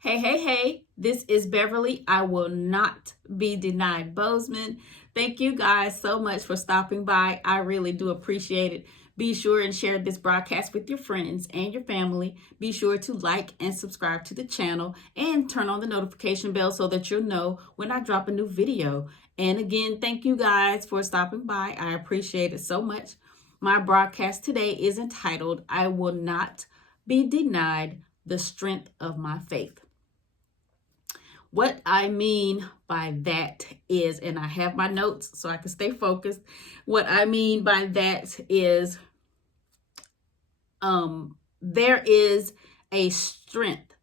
Hey, hey, hey, this is Beverly. I will not be denied Bozeman. Thank you guys so much for stopping by. I really do appreciate it. Be sure and share this broadcast with your friends and your family. Be sure to like and subscribe to the channel and turn on the notification bell so that you'll know when I drop a new video. And again, thank you guys for stopping by. I appreciate it so much. My broadcast today is entitled, I Will Not Be Denied the Strength of My Faith. What I mean by that is, and I have my notes so I can stay focused. What I mean by that is there is a strength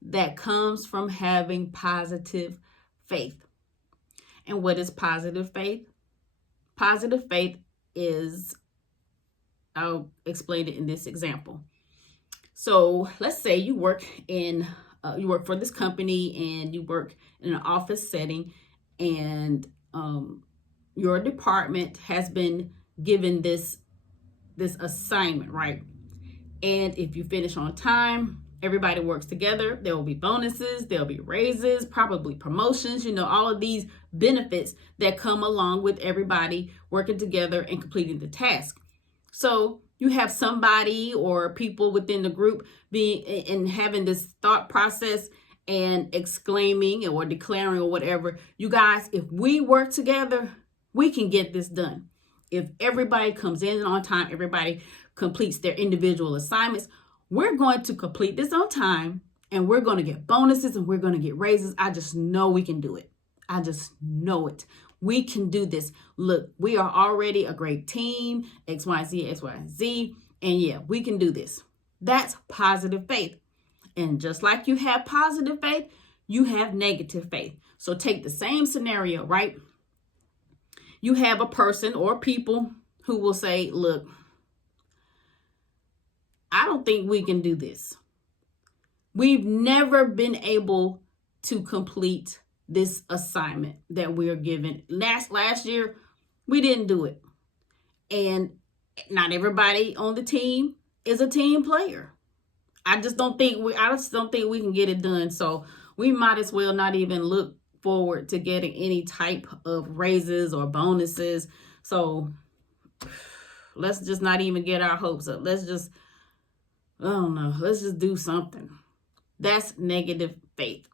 that comes from having positive faith. And what is positive faith? Positive faith is, I'll explain it in this example. So let's say you work for this company and you work in an office setting, and your department has been given this assignment, right? And if you finish on time, everybody works together. There will be bonuses, there'll be raises, probably promotions, all of these benefits that come along with everybody working together and completing the task. So you have somebody or people within the group being and having this thought process and exclaiming or declaring or whatever, you guys, if we work together, we can get this done. If everybody comes in on time, everybody completes their individual assignments, we're going to complete this on time and we're going to get bonuses and we're going to get raises. I just know we can do it. I just know it. We can do this. Look, we are already a great team, XYZ, XYZ, and yeah, we can do this. That's positive faith. And just like you have positive faith, you have negative faith. So take the same scenario, right? You have a person or people who will say, look, I don't think we can do this. We've never been able to complete this assignment that we are given. Last year, we didn't do it. And not everybody on the team is a team player. I just don't think we can get it done. So we might as well not even look forward to getting any type of raises or bonuses. So let's just not even get our hopes up. Let's just do something. That's negative faith.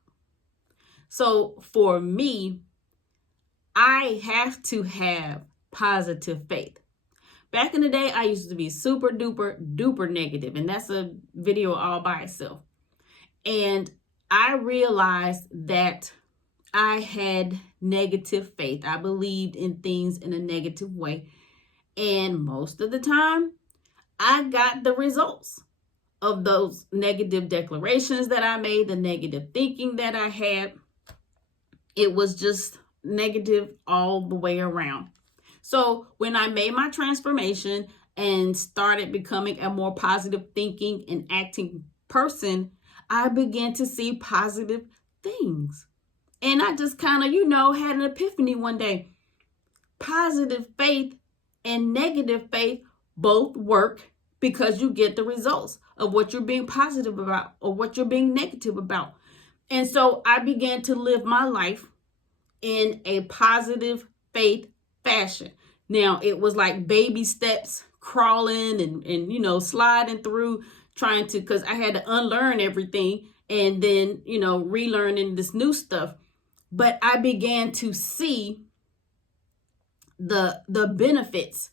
So for me, I have to have positive faith. Back in the day, I used to be super duper negative, and that's a video all by itself. And I realized that I had negative faith. I believed in things in a negative way. And most of the time, I got the results of those negative declarations that I made, the negative thinking that I had. It was just negative all the way around. So when I made my transformation and started becoming a more positive thinking and acting person, I began to see positive things. And I just kind of, had an epiphany one day. Positive faith and negative faith both work because you get the results of what you're being positive about or what you're being negative about. And so I began to live my life in a positive faith fashion. Now, it was like baby steps, crawling and sliding through, because I had to unlearn everything and then, relearning this new stuff. But I began to see the benefits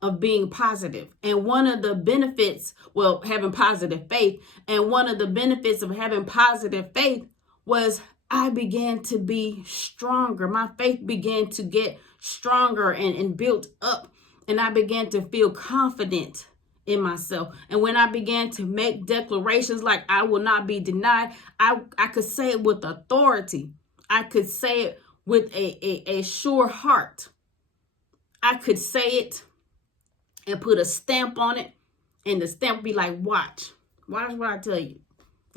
of being positive. And one of the benefits, having positive faith, and one of the benefits of having positive faith was I began to be stronger. My faith began to get stronger and built up. And I began to feel confident in myself. And when I began to make declarations like I will not be denied, I could say it with authority. I could say it with a sure heart. I could say it and put a stamp on it, and the stamp be like, watch what I tell you.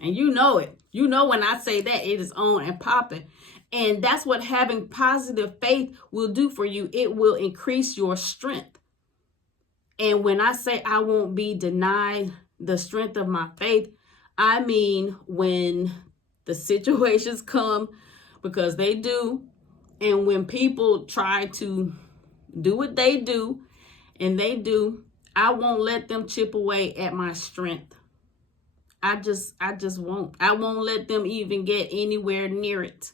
And you know it. You know when I say that, it is on and popping. And that's what having positive faith will do for you. It will increase your strength. And when I say I won't be denied the strength of my faith, I mean when The situations come because they do. And when people try to do what they do, and they do, I won't let them chip away at my strength. I just won't. I won't let them even get anywhere near it.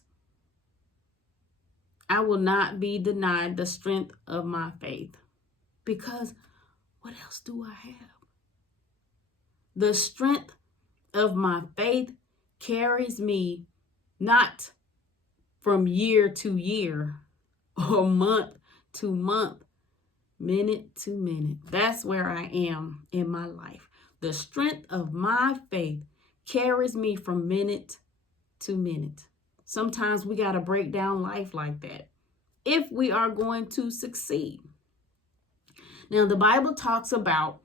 I will not be denied the strength of my faith, because what else do I have? The strength of my faith carries me not from year to year or month to month, minute to minute. That's where I am in my life. The strength of my faith carries me from minute to minute. Sometimes we got to break down life like that if we are going to succeed. Now, the Bible talks about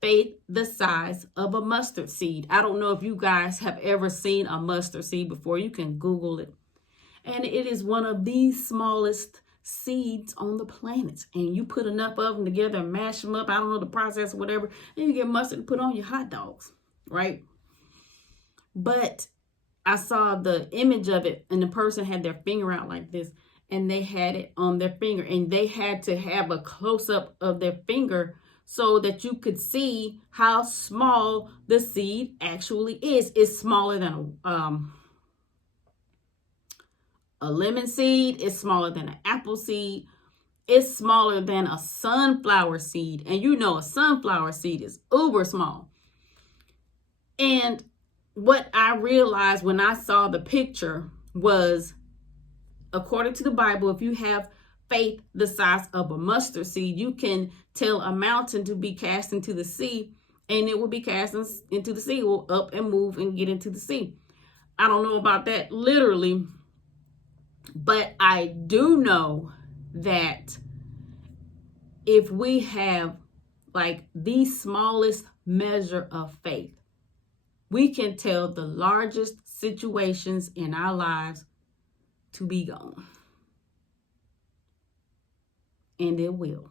faith the size of a mustard seed. I don't know if you guys have ever seen a mustard seed before. You can Google it. And it is one of the smallest seeds on the planet. And you put enough of them together and mash them up. I don't know the process or whatever. And you get mustard to put on your hot dogs, right? But I saw the image of it, and the person had their finger out like this, and they had it on their finger, and they had to have a close-up of their finger so that you could see how small the seed actually is. It's smaller than a lemon seed. It's smaller than an apple seed. It's smaller than a sunflower seed. And you know a sunflower seed is uber small. And what I realized when I saw the picture was, according to the Bible, if you have faith the size of a mustard seed, you can tell a mountain to be cast into the sea, and it will be cast into the sea. It will up and move and get into the sea. I don't know about that literally, but I do know that if we have like the smallest measure of faith, we can tell the largest situations in our lives to be gone. And it will.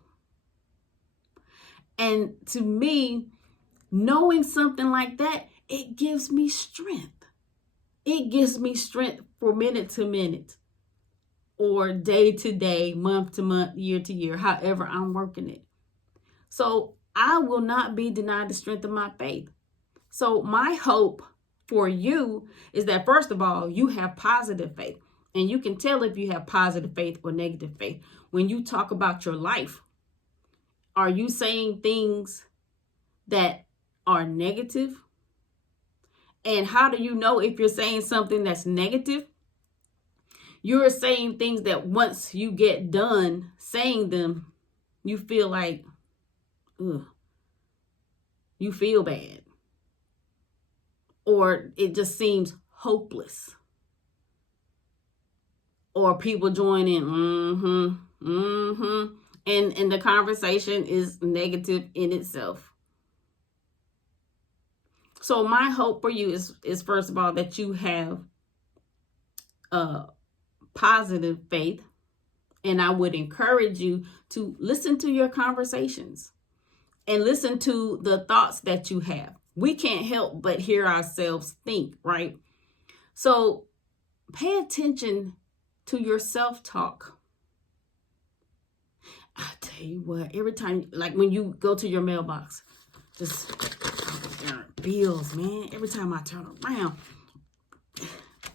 And to me, knowing something like that, it gives me strength. It gives me strength for minute to minute, or day to day, month to month, year to year, however I'm working it. So I will not be denied the strength of my faith. So my hope for you is that, first of all, you have positive faith. And you can tell if you have positive faith or negative faith when you talk about your life. Are you saying things that are negative? And how do you know if you're saying something that's negative? You're saying things that once you get done saying them, you feel like, ugh, you feel bad. Or it just seems hopeless. Or people join in, and the conversation is negative in itself. So my hope for you is first of all, that you have positive faith. And I would encourage you to listen to your conversations and listen to the thoughts that you have. We can't help but hear ourselves think, right? So pay attention to your self-talk. I tell you what, every time, like when you go to your mailbox, just bills, man. Every time I turn around,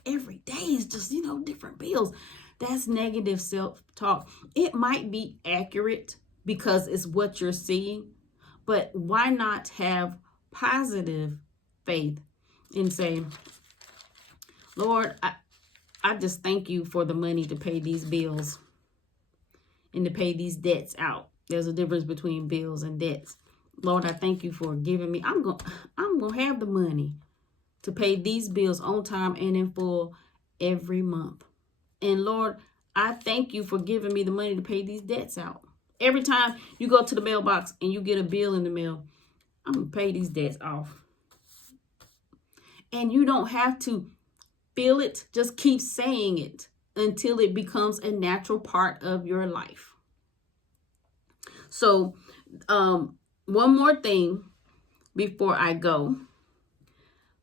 every day is just, different bills. That's negative self-talk. It might be accurate because it's what you're seeing, but why not have positive faith and say, Lord, I just thank you for the money to pay these bills and to pay these debts out. There's a difference between bills and debts. Lord, I thank you for giving me. I'm going to have the money to pay these bills on time and in full every month. And Lord, I thank you for giving me the money to pay these debts out. Every time you go to the mailbox and you get a bill in the mail, I'm going to pay these debts off. And you don't have to feel it. Just keep saying it until it becomes a natural part of your life. So, one more thing before I go.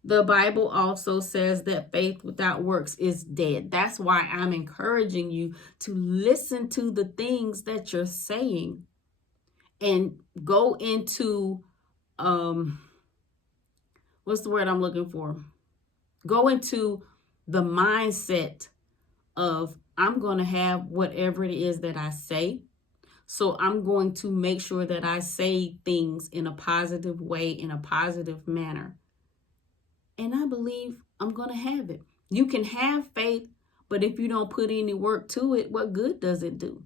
The Bible also says that faith without works is dead. That's why I'm encouraging you to listen to the things that you're saying and go into, what's the word I'm looking for? Go into the mindset of, I'm going to have whatever it is that I say. So I'm going to make sure that I say things in a positive way, in a positive manner. And I believe I'm going to have it. You can have faith, but if you don't put any work to it, what good does it do?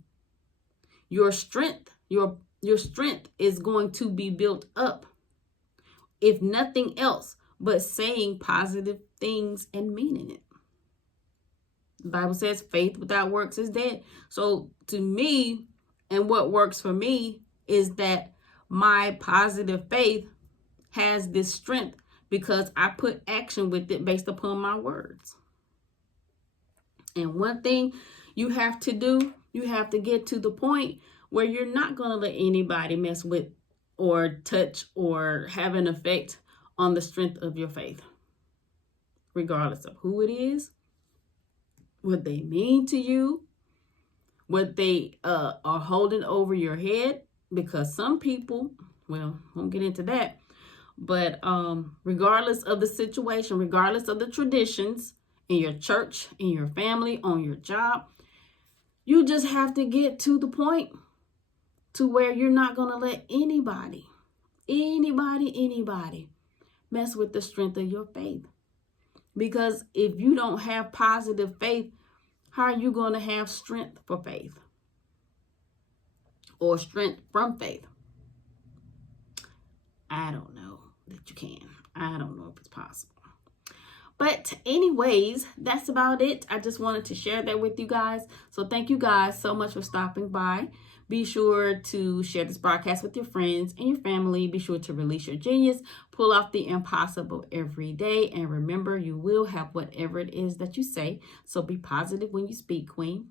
Your strength, your strength is going to be built up, if nothing else, but saying positive things and meaning it. The Bible says faith without works is dead. So to me, and what works for me is that my positive faith has this strength because I put action with it based upon my words. And one thing you have to do, you have to get to the point where you're not going to let anybody mess with or touch or have an effect on the strength of your faith, regardless of who it is, what they mean to you, what they are holding over your head. Because some people, well, won't get into that, but regardless of the situation, regardless of the traditions in your church, in your family, on your job, you just have to get to the point to where you're not going to let anybody mess with the strength of your faith. Because if you don't have positive faith, how are you going to have strength for faith or strength from faith? I don't know that you can. I don't know if it's possible. But anyways, that's about it. I just wanted to share that with you guys. So thank you guys so much for stopping by. Be sure to share this broadcast with your friends and your family. Be sure to release your genius. Pull off the impossible every day. And remember, you will have whatever it is that you say. So be positive when you speak, Queen.